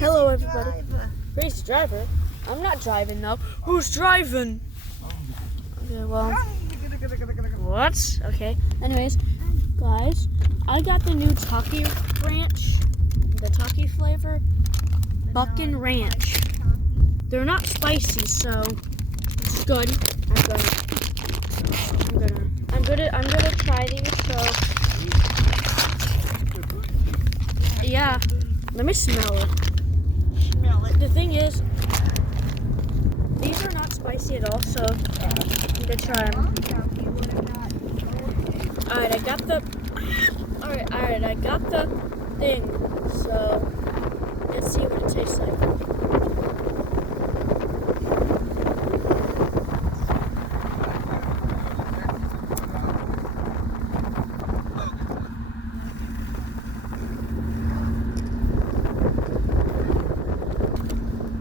Hello, everybody. Crazy driver. I'm not driving though. Who's driving? Okay, well. What? Okay. Anyways, guys, I got the new Taki Ranch, the Taki flavor, Buckin' Ranch. They're not spicy, so it's good. I'm gonna try these. So yeah, let me smell it. The thing is, these are not spicy at all, so I'm gonna try them. Alright, I got the thing, so let's see what it tastes like.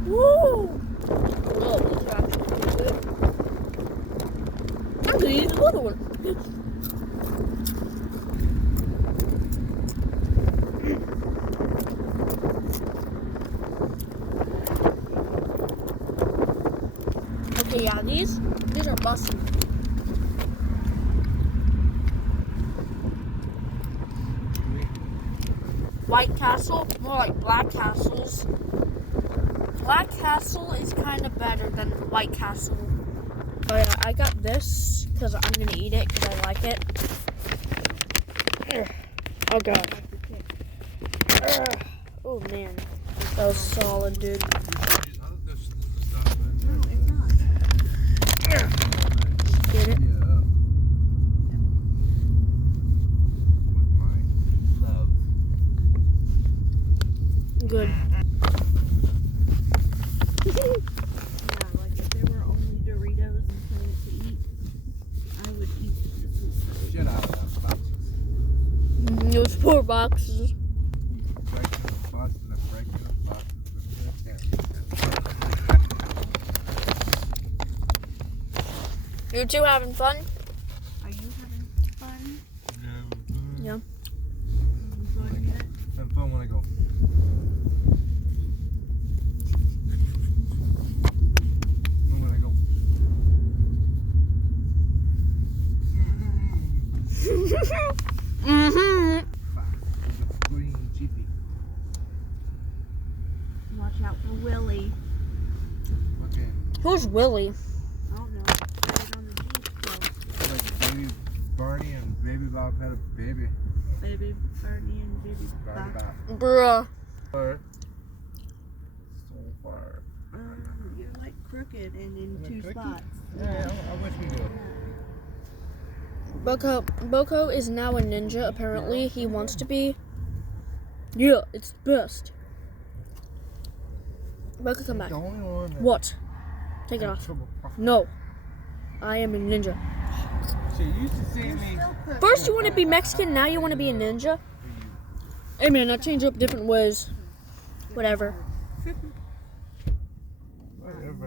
Woo! Whoa, these are actually pretty good. I'm gonna use another one. Okay, yeah, these are busting. White Castle, more like Black Castles. Black Castle is kind of better than White Castle. Oh yeah, I got this because I'm gonna eat it because I like it. Oh god. Oh man, that was solid, dude. Get it? Good. Like if there were only Doritos and something to eat, I would eat this. Shit out of those boxes. It was 4 boxes. You two having fun? Are you having fun? Yeah. Enjoying it? Having fun when I go. Watch out for Willie. Okay. Who's Willie? I don't know. Right on the Jeep, so. Like baby Barney and baby Bob had a baby. Baby Bernie and baby Barney Bob. Bob. Bruh. Fire. So far. You're like crooked and in Am I 2 crooked? spots. Yeah, I wish we did. Boko is now a ninja, apparently. He wants to be. Yeah, it's the best. Boko, come back. The only one that What? Take it had off. trouble parking. No. I am a ninja. So you used to see me. First you want to be Mexican, now you want to be a ninja? Hey man, I change up different ways. Whatever.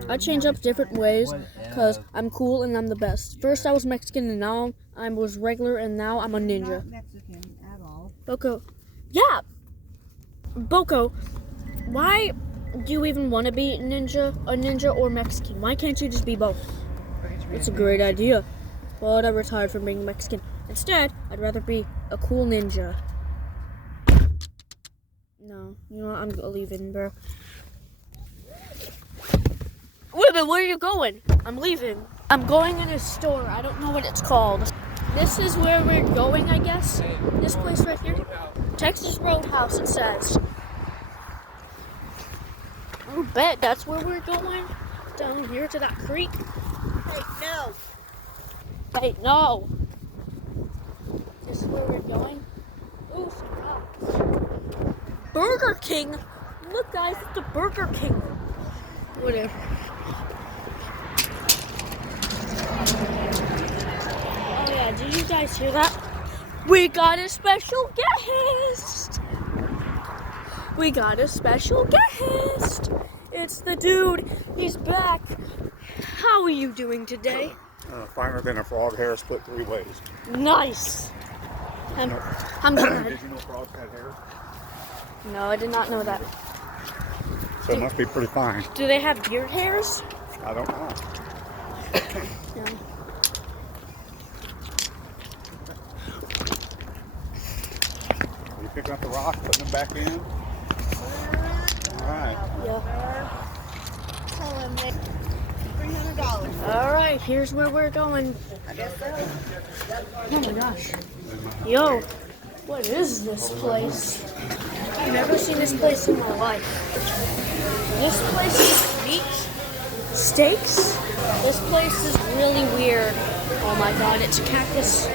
I change up different ways because I'm cool and I'm the best. First I was Mexican and now I was regular and now I'm a ninja. Not Mexican at all. Boko. Yeah! Boko, why do you even want to be a ninja or Mexican? Why can't you just be both? It's a great idea. But I retired from being Mexican. Instead, I'd rather be a cool ninja. No, you know what? I'm leaving, bro. Wait a minute, where are you going? I'm leaving. I'm going in a store. I don't know what it's called. This is where we're going, I guess. This place right here. Texas Roadhouse, it says. I bet that's where we're going. Down here to that creek. Hey, no! Wait, no. This is where we're going. Ooh, some rocks. Burger King. Look, guys, it's the Burger King. Whatever. Oh yeah, did you guys hear that? We got a special guest. We got a special guest. It's the dude. He's back. How are you doing today? Finer than a frog hair split 3 ways. Nice. I'm glad. Did you know frogs had hair? No, I did not know that. so it must be pretty fine. Do they have beard hairs? I don't know. No. Are you picking up the rocks, putting them back in? All right. Yeah. $300. All right, here's where we're going. I guess so. Oh my gosh. Yo, what is this place? I've never seen this place in my life. This place is meat, steaks. This place is really weird. Oh my god, it's a cactus.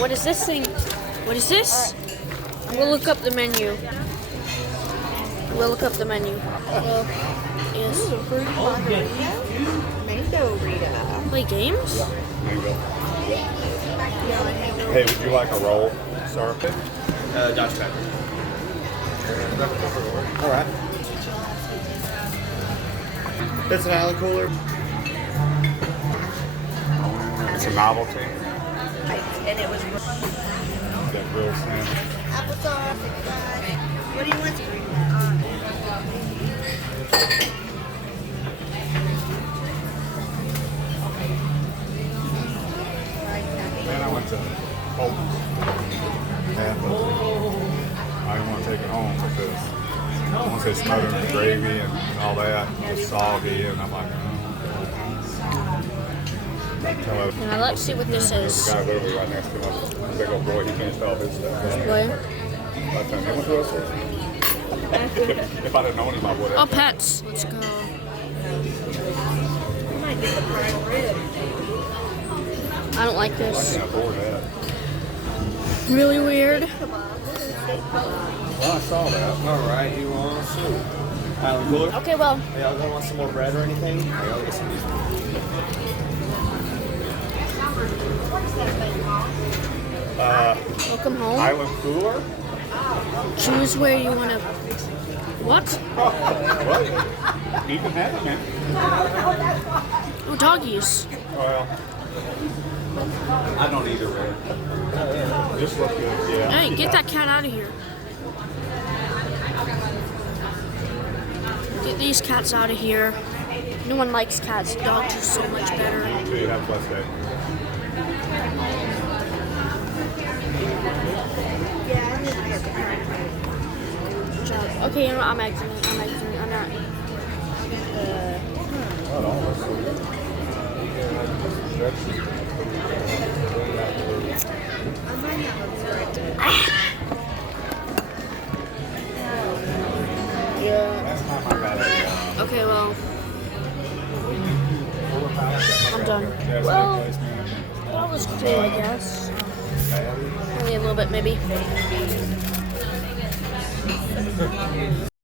What is this thing? What is this? I'm gonna look up the menu. We'll look up the menu. Yes. Fruit margarita. Mango Rita. Play games? Mango. Hey, would you like a roll, sir? Dutch pepper. All right. That's an island cooler. It's a novelty. And it was That grilled sandwich. applesauce. What do you want? Then I went to Holmes. And I didn't want to take it home because once they smothered in the gravy and all that, it was soggy, and I'm like, Now let's see what this is. The guy literally right next to him, big old boy, he can't tell his stuff. Where? By the time he went to us, if I'd have known him, I would Oh, have. pets. Let's go. I might get the prime rib. I don't like I this. can't afford that. Really weird. Well, I saw that. All right, you want soup? Island cooler? Okay, well, Hey, y'all gonna want some more bread or anything? Hey, I'll get some of these. welcome home. Island cooler? Choose where you want to. What? What? You can have it, man. Oh, doggies. Well, I don't eat it red. Just look good, yeah. Hey, get that cat out of here. Get these cats out of here. No one likes cats. Dogs are so much better. So you have less day. Yeah, I'm gonna get the prime rib. Good job. Okay, you know what? I'm exiting. I'm not. Not all of us. I might have a bread. Yeah. That's not my bad idea. Okay, well. I'm done. Well, that was cool, I guess. Only a little bit, maybe.